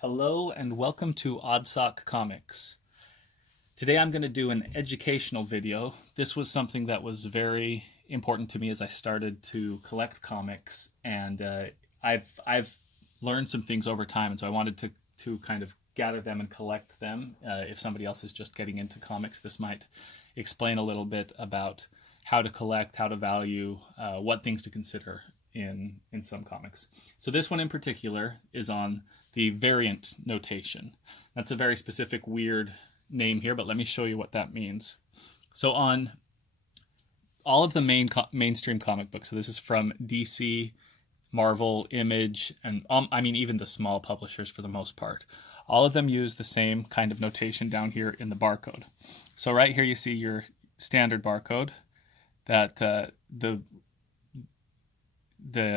Hello and welcome to Odd Sock Comics. Today I'm going to do an educational video. This was something that was very important to me as I started to collect comics, and I've learned some things over time, and so I wanted to kind of gather them and collect them. If somebody else is just getting into comics, this might explain a little bit about how to collect, how to value, what things to consider in some comics. So this one in particular is on the variant notation. That's a very specific, weird name here, but let me show you what that means. So on all of the mainstream comic books, so this is from DC, Marvel, Image, and even the small publishers for the most part, all of them use the same kind of notation down here in the barcode. So right here you see your standard barcode that the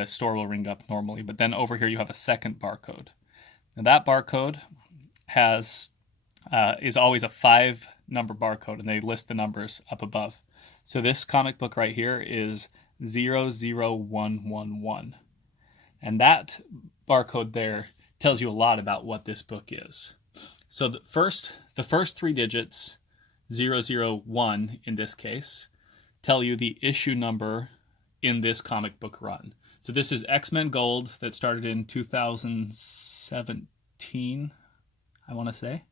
store will ring up normally, but then over here you have a second barcode. Now that barcode is always a 5-number barcode, and they list the numbers up above. So this comic book right here is 00111. And that barcode there tells you a lot about what this book is. So the first 3 digits, 001 in this case, tell you the issue number in this comic book run. So this is X-Men Gold that started in 2017, I want to say.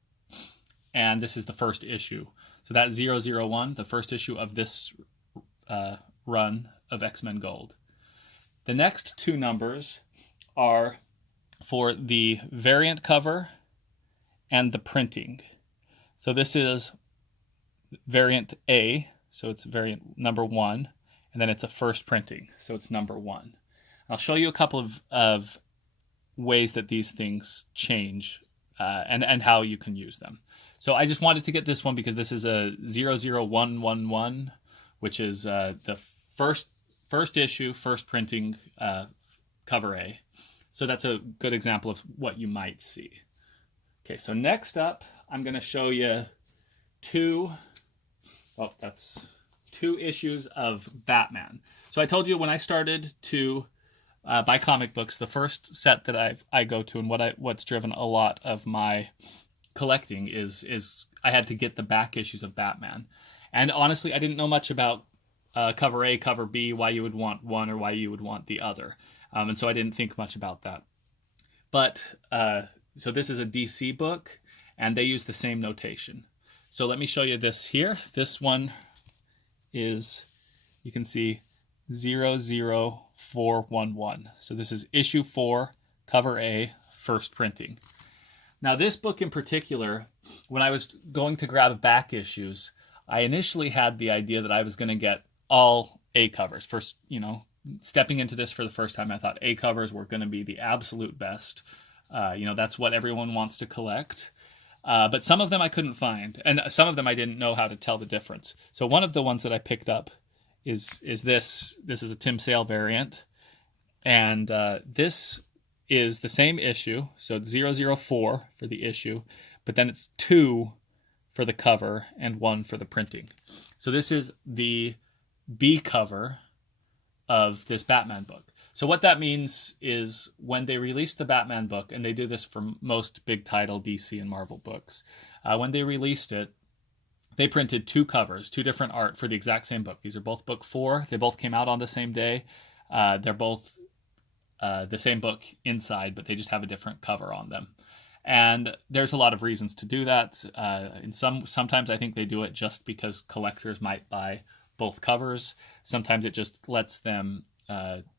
And this is the first issue. So that 001, the first issue of this run of X-Men Gold. The next 2 numbers are for the variant cover and the printing. So this is variant A, so it's variant number 1, and then it's a first printing, so it's number 1. I'll show you a couple of ways that these things change and how you can use them. So I just wanted to get this one because this is a 00111, which is the first issue, first printing, cover A. So that's a good example of what you might see. Okay, so next up, I'm going to show you 2 issues of Batman. So I told you when I started to buy comic books, the first set that I go to and what's driven a lot of my collecting is I had to get the back issues of Batman. And honestly, I didn't know much about cover A, cover B, why you would want one or why you would want the other. And so I didn't think much about that. But so this is a DC book, and they use the same notation. So let me show you this here. This one is, you can see, 00411. So this is issue 4, cover A, first printing. Now this book in particular, when I was going to grab back issues, I initially had the idea that I was going to get all A covers. First, stepping into this for the first time, I thought A covers were going to be the absolute best. That's what everyone wants to collect. But some of them I couldn't find, and some of them I didn't know how to tell the difference. So one of the ones that I picked up is this. This is a Tim Sale variant, and this is the same issue. So it's 004 for the issue, but then it's 2 for the cover and 1 for the printing. So this is the B cover of this Batman book. So what that means is when they released the Batman book, and they do this for most big title DC and Marvel books, when they released it, they printed 2 covers, 2 different art for the exact same book. These are both book 4. They both came out on the same day. They're both the same book inside, but they just have a different cover on them. And there's a lot of reasons to do that. Sometimes I think they do it just because collectors might buy both covers. Sometimes it just lets them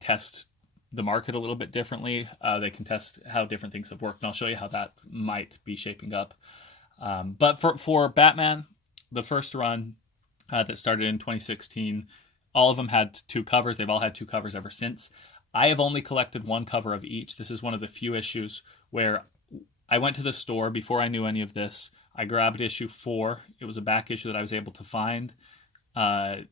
test the market a little bit differently. They can test how different things have worked, and I'll show you how that might be shaping up. But for Batman, the first run that started in 2016, all of them had 2 covers. They've all had 2 covers ever since. I have only collected 1 cover of each. This is one of the few issues where I went to the store before I knew any of this. I grabbed issue 4. It was a back issue that I was able to find. It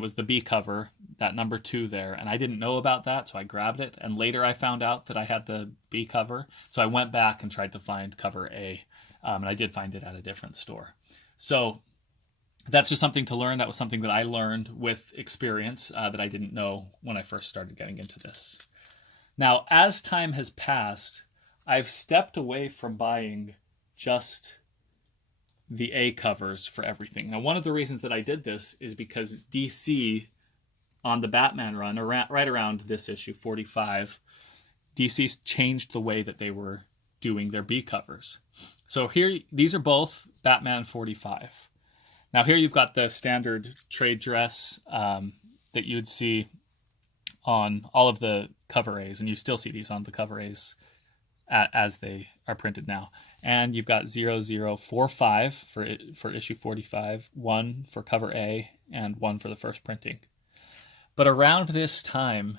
was the B cover, that number 2 there, and I didn't know about that, so I grabbed it. And later I found out that I had the B cover, so I went back and tried to find cover A, and I did find it at a different store. So that's just something to learn. That was something that I learned with experience that I didn't know when I first started getting into this. Now, as time has passed, I've stepped away from buying just the A covers for everything. Now, one of the reasons that I did this is because DC on the Batman run, right around this issue 45, DC's changed the way that they were doing their B covers. So here, these are both Batman 45. Now here you've got the standard trade dress that you'd see on all of the cover A's, and you still see these on the cover A's as they are printed now. And you've got 0045 for issue 45, 1 for cover A, and 1 for the first printing. But around this time,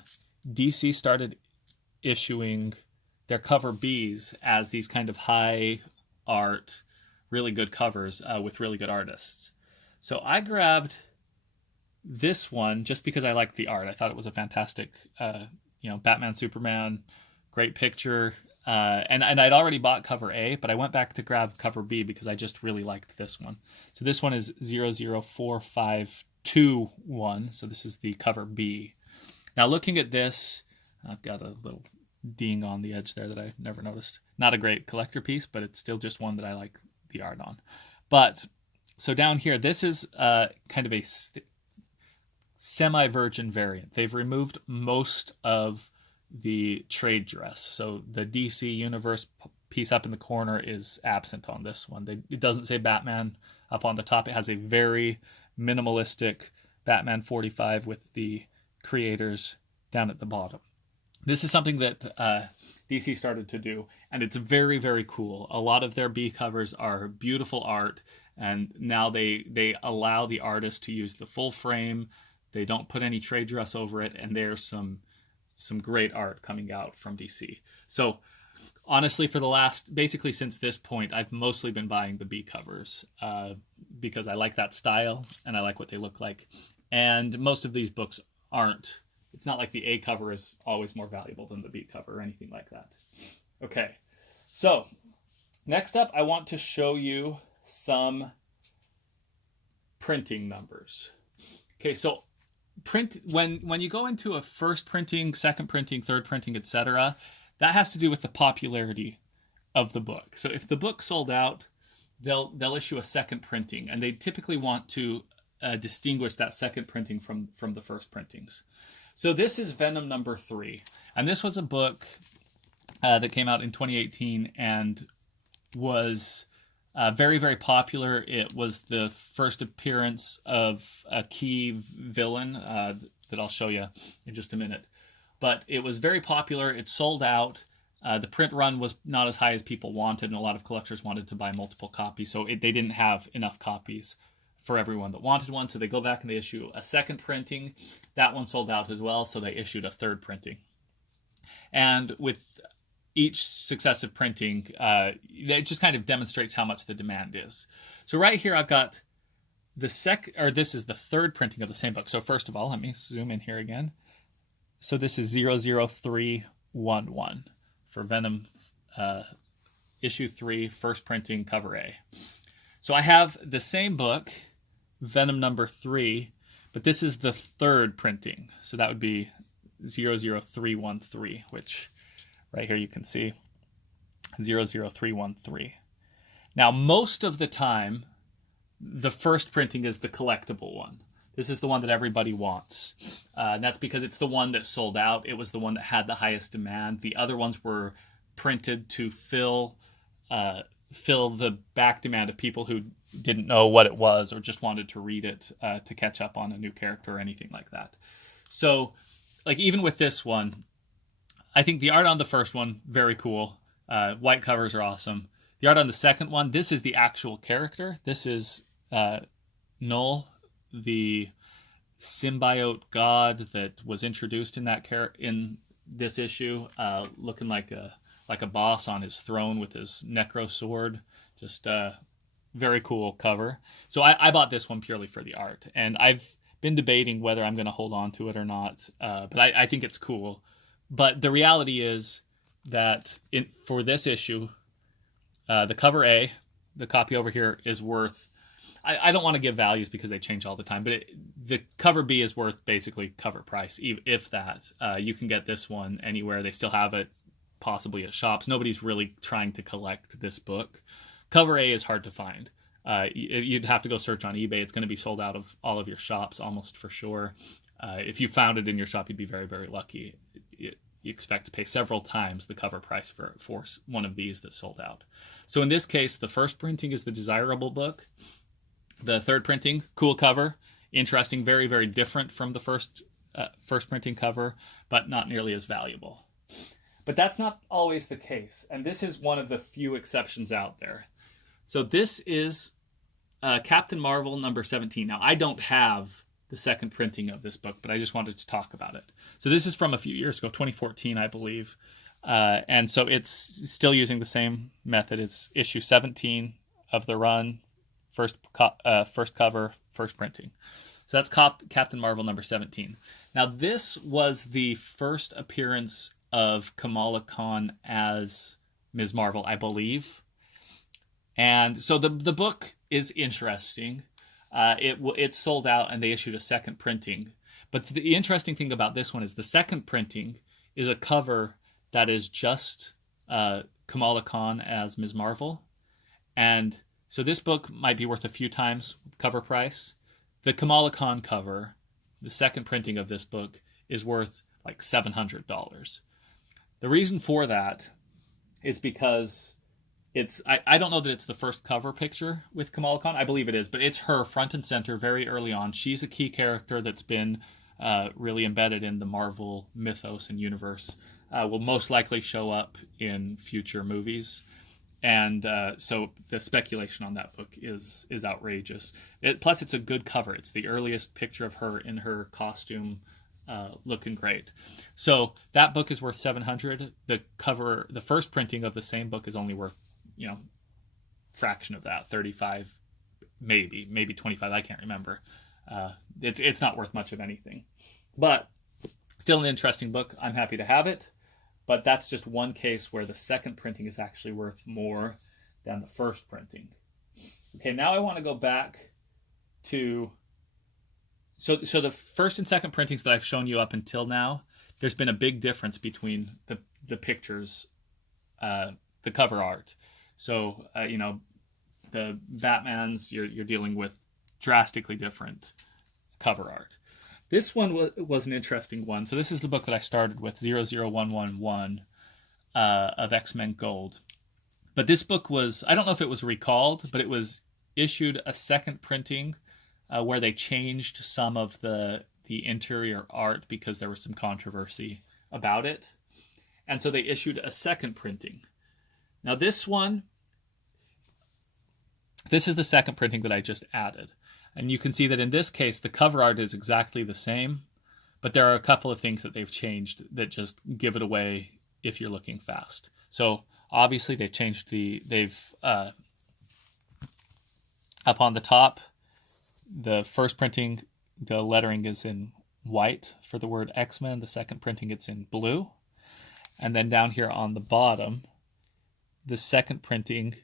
DC started issuing their cover Bs as these kind of high art, really good covers with really good artists. So I grabbed this one just because I liked the art. I thought it was a fantastic, Batman, Superman, great picture. And I'd already bought cover A, but I went back to grab cover B because I just really liked this one. So this one is 004521. So this is the cover B. Now looking at this, I've got a little ding on the edge there that I never noticed. Not a great collector piece, but it's still just one that I like the art on. But so down here, this is kind of a semi-virgin variant. They've removed most of the trade dress. So the DC Universe piece up in the corner is absent on this one. It doesn't say Batman up on the top. It has a very minimalistic Batman 45 with the creators down at the bottom. This is something that DC started to do, and it's very, very cool. A lot of their B covers are beautiful art, and now they allow the artist to use the full frame. They don't put any trade dress over it, and there's some great art coming out from DC. So honestly, for the last, basically since this point, I've mostly been buying the B covers because I like that style and I like what they look like. And most of these books aren't. It's not like the A cover is always more valuable than the B cover or anything like that. Okay, so next up, I want to show you some printing numbers. Okay, so when you go into a first printing, second printing, third printing, etc., that has to do with the popularity of the book. So if the book sold out, they'll issue a second printing, and they typically want to distinguish that second printing from the first printings. So this is Venom number 3, and this was a book that came out in 2018 and was very, very popular. It was the first appearance of a key villain that I'll show you in just a minute. But it was very popular. It sold out. The print run was not as high as people wanted, and a lot of collectors wanted to buy multiple copies, so they didn't have enough copies for everyone that wanted one. So they go back and they issue a second printing. That one sold out as well, so they issued a third printing. And with each successive printing, it just kind of demonstrates how much the demand is. So right here, I've got this is the third printing of the same book. So first of all, let me zoom in here again. So this is 00311 for Venom issue 3, first printing, cover A. So I have the same book, Venom number 3, but this is the third printing. So that would be 00313, which right here you can see 00313. Now, most of the time, the first printing is the collectible one. This is the one that everybody wants. And that's because it's the one that sold out. It was the one that had the highest demand. The other ones were printed to fill the back demand of people who didn't know what it was or just wanted to read it to catch up on a new character or anything like that. So, like, even with this one, I think the art on the first one, very cool. White covers are awesome. The art on the second one, this is the actual character. This is Null, the symbiote god that was introduced in in this issue, looking like a boss on his throne with his necro sword. Just very cool cover. So I bought this one purely for the art, and I've been debating whether I'm going to hold on to it or not, but I think it's cool. But the reality is that for this issue, the cover A, the copy over here, is worth, I don't want to give values because they change all the time, but the cover B is worth basically cover price, if that. You can get this one anywhere. They still have it possibly at shops. Nobody's really trying to collect this book. Cover A is hard to find. You'd have to go search on eBay. It's going to be sold out of all of your shops almost for sure. If you found it in your shop, you'd be very, very lucky. You expect to pay several times the cover price for one of these that's sold out. So in this case, the first printing is the desirable book. The third printing, cool cover, interesting, very, very different from the first printing cover, but not nearly as valuable. But that's not always the case, and this is one of the few exceptions out there. So this is Captain Marvel number 17. Now, I don't have the second printing of this book, but I just wanted to talk about it. So this is from a few years ago, 2014, I believe. And so it's still using the same method. It's issue 17 of the run, first cover, first printing. So that's Captain Marvel number 17. Now, this was the first appearance of Kamala Khan as Ms. Marvel, I believe. And so the book is interesting. It sold out and they issued a second printing. But the interesting thing about this one is the second printing is a cover that is just Kamala Khan as Ms. Marvel. And so this book might be worth a few times cover price. The Kamala Khan cover, the second printing of this book, is worth like $700. The reason for that is because I don't know that it's the first cover picture with Kamala Khan. I believe it is, but it's her front and center very early on. She's a key character that's been really embedded in the Marvel mythos and universe. Will most likely show up in future movies. And so the speculation on that book is outrageous. Plus, it's a good cover. It's the earliest picture of her in her costume, looking great. So that book is worth $700. The first printing of the same book is only worth, fraction of that, 35, maybe 25. I can't remember. It's not worth much of anything, but still an interesting book. I'm happy to have it. But that's just one case where the second printing is actually worth more than the first printing. Okay, now I want to go back to... So the first and second printings that I've shown you up until now, there's been a big difference between the pictures, the cover art. So, the Batmans, you're dealing with drastically different cover art. This one was an interesting one. So this is the book that I started with, 00111 of X-Men Gold. But this book was, I don't know if it was recalled, but it was issued a second printing where they changed some of the interior art because there was some controversy about it. And so they issued a second printing. Now this is the second printing that I just added. And you can see that in this case, the cover art is exactly the same, but there are a couple of things that they've changed that just give it away if you're looking fast. So obviously they've changed up on the top, the first printing, the lettering is in white for the word X-Men. The second printing, it's in blue. And then down here on the bottom, the second printing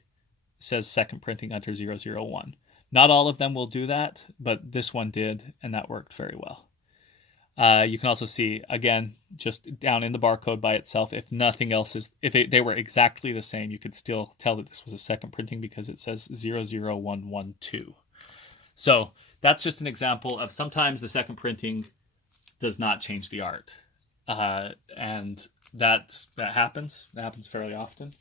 says second printing under 001. Not all of them will do that, but this one did, and that worked very well. You can also see, again, just down in the barcode by itself, if nothing else they were exactly the same, you could still tell that this was a second printing because it says 00112. So that's just an example of sometimes the second printing does not change the art. And that happens. That happens fairly often.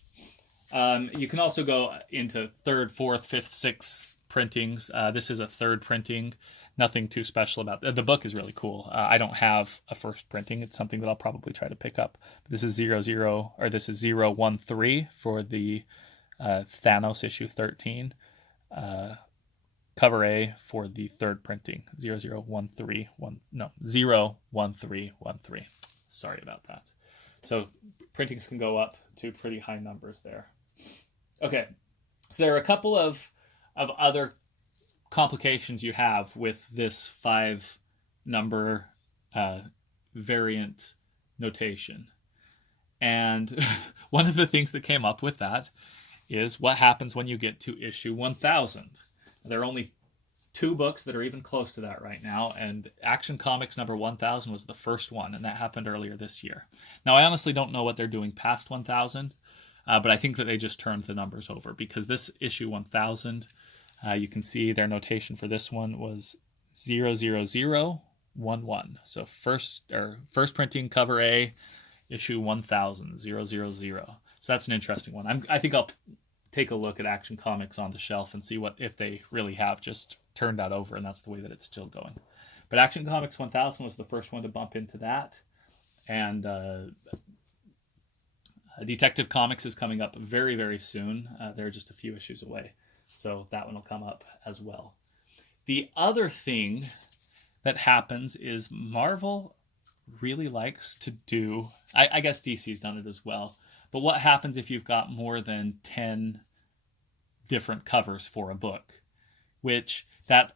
You can also go into third, fourth, fifth, sixth printings. This is a third printing. Nothing too special about the book is really cool. I don't have a first printing. It's something that I'll probably try to pick up. This is 013 for the Thanos issue 13. Cover A for the third printing, 01313. Sorry about that. So printings can go up to pretty high numbers there. Okay, so there are a couple of other complications you have with this 5-number variant notation. And one of the things that came up with that is what happens when you get to issue 1000. There are only 2 books that are even close to that right now, and Action Comics number 1000 was the first one, and that happened earlier this year. Now, I honestly don't know what they're doing past 1000, but I think that they just turned the numbers over, because this issue 1000, you can see their notation for this one was 00011. So first printing, cover A, issue 1000, 000. So that's an interesting one. I think I'll take a look at Action Comics on the shelf and see if they really have just turned that over, and that's the way that it's still going. But Action Comics 1000 was the first one to bump into that, and Detective Comics is coming up very, very soon. They're just a few issues away, so that one will come up as well. The other thing that happens is Marvel really likes to do, I guess DC's done it as well, but what happens if you've got more than 10 different covers for a book, which that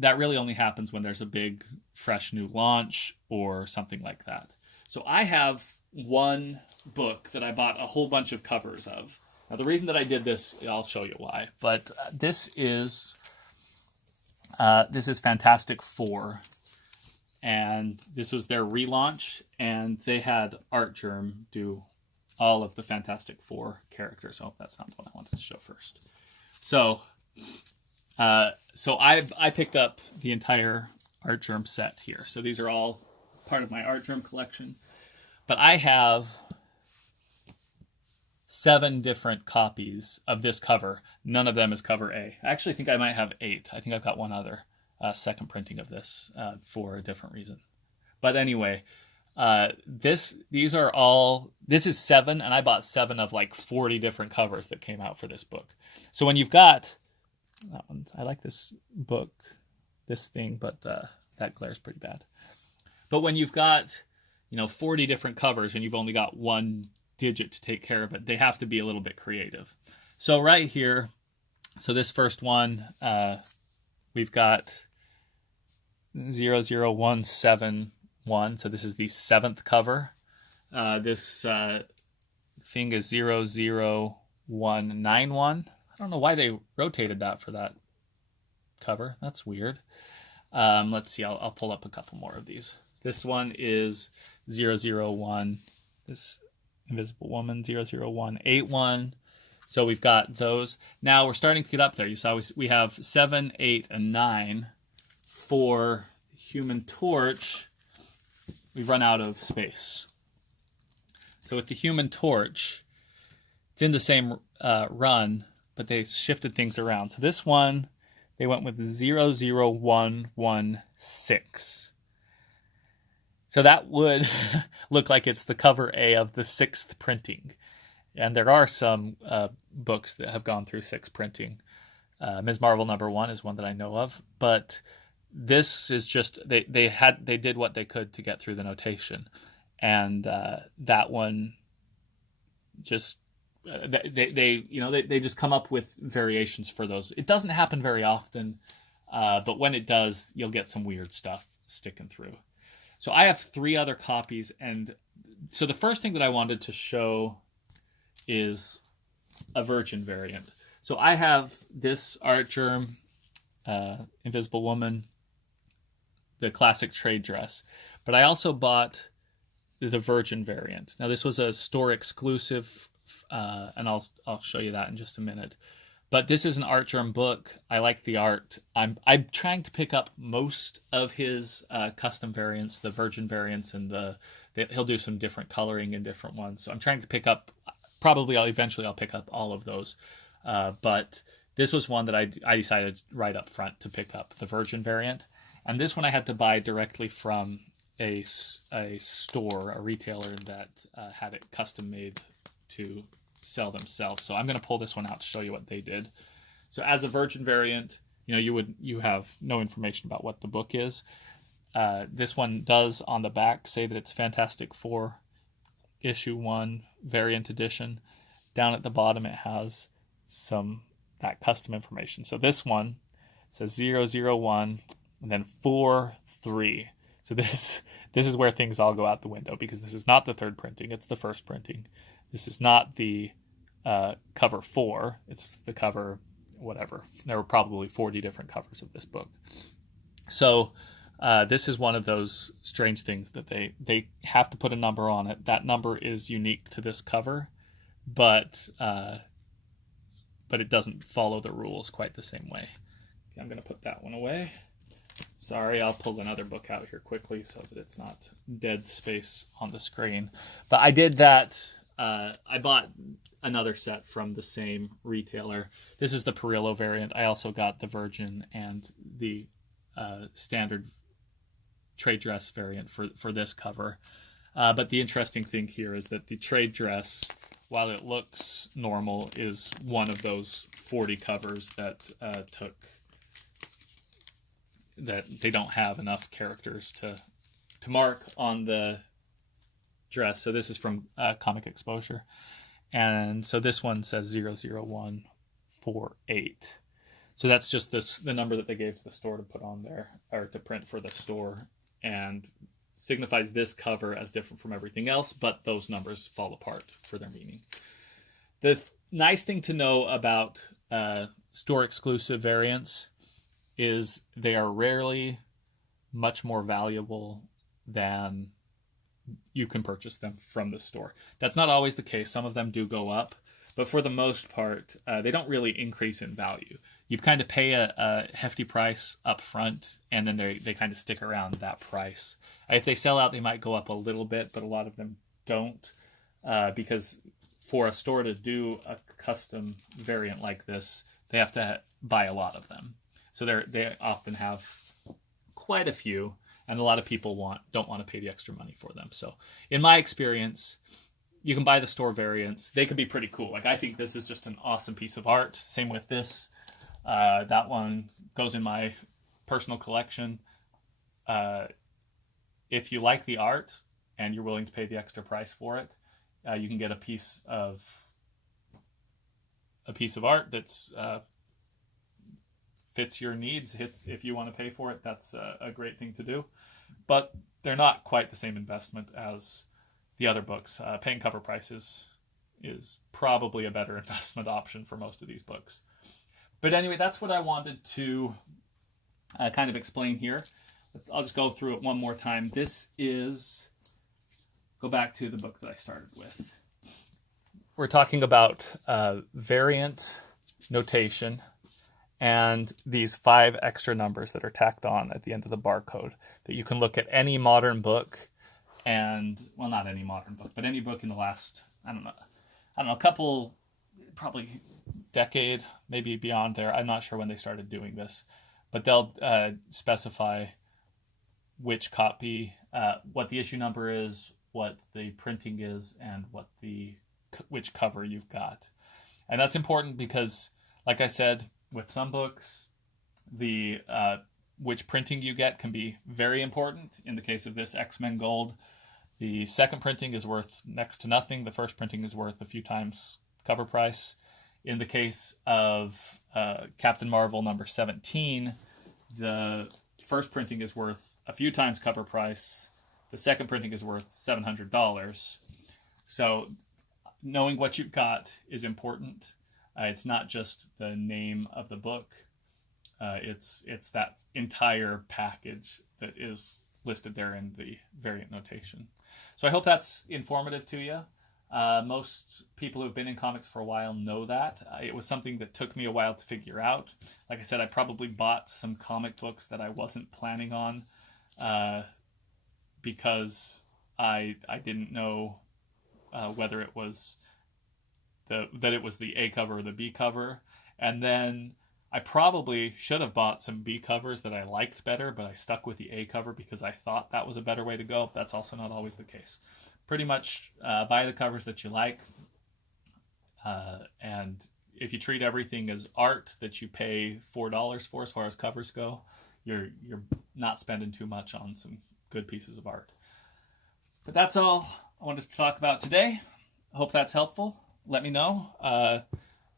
really only happens when there's a big, fresh new launch or something like that. So I have one book that I bought a whole bunch of covers of. Now, the reason that I did this, I'll show you why, but this is Fantastic Four, and this was their relaunch, and they had Artgerm do all of the Fantastic Four characters. Oh, that's not what I wanted to show first. So I picked up the entire Artgerm set here. So these are all part of my Artgerm collection. But I have 7 different copies of this cover. None of them is cover A. I actually think I might have 8. I think I've got one other second printing of this for a different reason. But anyway, this is 7, and I bought 7 of like 40 different covers that came out for this book. So when you've got that one, I like this book, this thing, but that glare's pretty bad. But when you've got 40 different covers and you've only got one digit to take care of it, they have to be a little bit creative. So right here, so this first one, we've got 00171. So this is the 7th cover. This thing is 00191. I don't know why they rotated that for that cover. That's weird. Let's see. I'll pull up a couple more of these. This one is 001. This Invisible Woman, 00181. So we've got those. Now we're starting to get up there. You saw we have 7, 8, and 9 for Human Torch. We've run out of space. So with the Human Torch, it's in the same run, but they shifted things around. So this one, they went with 00116. So that would look like it's the cover A of the 6th printing. And there are some books that have gone through 6 printing. Ms. Marvel number 1 is one that I know of, but this is just they did what they could to get through the notation, and that one just they just come up with variations for those. It doesn't happen very often, but when it does, you'll get some weird stuff sticking through. So I have 3 other copies, and so the first thing that I wanted to show is a Virgin variant. So I have this Artgerm Invisible Woman, the classic trade dress, but I also bought the Virgin variant. Now this was a store exclusive, and I'll show you that in just a minute. But this is an Artgerm book. I like the art. I'm trying to pick up most of his custom variants, the Virgin variants, and he'll do some different coloring in different ones. So I'm trying to pick up. Probably I'll pick up all of those. But this was one that I decided right up front to pick up, the Virgin variant. And this one I had to buy directly from a store, a retailer that had it custom made to sell themselves. So I'm going to pull this one out to show you what they did. So as a Virgin variant, you have no information about what the book is. This one does on the back say that it's Fantastic Four issue 1 variant edition. Down at the bottom it has that custom information. So this one says 001 and then 43. So this is where things all go out the window, because this is not the 3rd printing, it's the 1st printing. This is not the cover 4, it's the cover whatever. There were probably 40 different covers of this book. So this is one of those strange things that they have to put a number on it. That number is unique to this cover, but it doesn't follow the rules quite the same way. Okay, I'm going to put that one away. Sorry, I'll pull another book out here quickly so that it's not dead space on the screen. But I did that. I bought another set from the same retailer. This is the Perillo variant. I also got the Virgin and the standard trade dress variant for this cover. But the interesting thing here is that the trade dress, while it looks normal, is one of those 40 covers that that they don't have enough characters to mark on the dress. So this is from Comic Exposure. And so this one says 00148. So that's just the number that they gave to the store to put on there, or to print for the store, and signifies this cover as different from everything else, but those numbers fall apart for their meaning. The nice thing to know about store exclusive variants is they are rarely much more valuable than you can purchase them from the store. That's not always the case. Some of them do go up, but for the most part, they don't really increase in value. You kind of pay a hefty price up front, and then they kind of stick around that price. If they sell out, they might go up a little bit, but a lot of them don't, because for a store to do a custom variant like this, they have to buy a lot of them. So they often have quite a few, and a lot of people don't want to pay the extra money for them. So in my experience, you can buy the store variants. They can be pretty cool. Like, I think this is just an awesome piece of art. Same with this. That one goes in my personal collection. If you like the art and you're willing to pay the extra price for it, you can get a piece of art that's fits your needs. If you want to pay for it, that's a great thing to do. But they're not quite the same investment as the other books. Paying cover prices is probably a better investment option for most of these books. But anyway, that's what I wanted to kind of explain here. I'll just go through it one more time. Go back to the book that I started with. We're talking about variant notation and these 5 extra numbers that are tacked on at the end of the barcode that you can look at any modern book, and, well, not any modern book, but any book in the last, I don't know, a couple, probably decade, maybe beyond there. I'm not sure when they started doing this, but they'll specify which copy, what the issue number is, what the printing is, and which cover you've got. And that's important because, like I said, with some books, the which printing you get can be very important. In the case of this X-Men Gold, the second printing is worth next to nothing. The first printing is worth a few times cover price. In the case of Captain Marvel number 17, the first printing is worth a few times cover price. The second printing is worth $700. So knowing what you've got is important. It's not just the name of the book. It's that entire package that is listed there in the variant notation. So I hope that's informative to you. Most people who've been in comics for a while know that. It was something that took me a while to figure out. Like I said, I probably bought some comic books that I wasn't planning on because I didn't know whether it was that it was the A cover or the B cover. And then I probably should have bought some B covers that I liked better, but I stuck with the A cover because I thought that was a better way to go. That's also not always the case. Pretty much buy the covers that you like. And if you treat everything as art that you pay $4 for as far as covers go, you're not spending too much on some good pieces of art. But that's all I wanted to talk about today. I hope that's helpful. Let me know.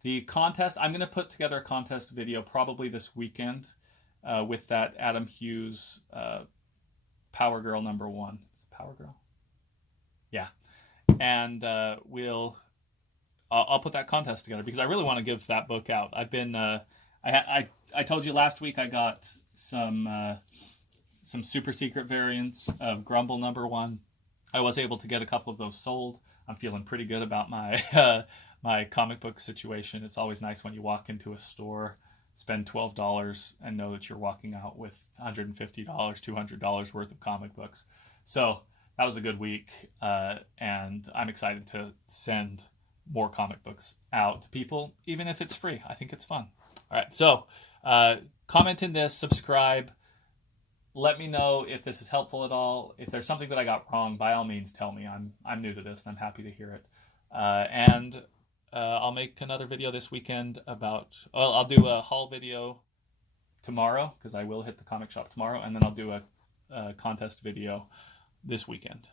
The contest, I'm going to put together a contest video probably this weekend with that Adam Hughes Power Girl number 1. Is it Power Girl? Yeah. And we'll I'll put that contest together because I really want to give that book out. I've been I told you last week I got some super secret variants of Grumble #1. I was able to get a couple of those sold. I'm feeling pretty good about my my comic book situation. It's always nice when you walk into a store, spend $12, and know that you're walking out with $150, $200 worth of comic books. So that was a good week, and I'm excited to send more comic books out to people, even if it's free. I think it's fun. All right, so comment in this, subscribe. Let me know if this is helpful at all. If there's something that I got wrong, by all means, tell me. I'm new to this, and I'm happy to hear it. And I'll make another video this weekend about... Well, I'll do a haul video tomorrow, because I will hit the comic shop tomorrow, and then I'll do a contest video this weekend.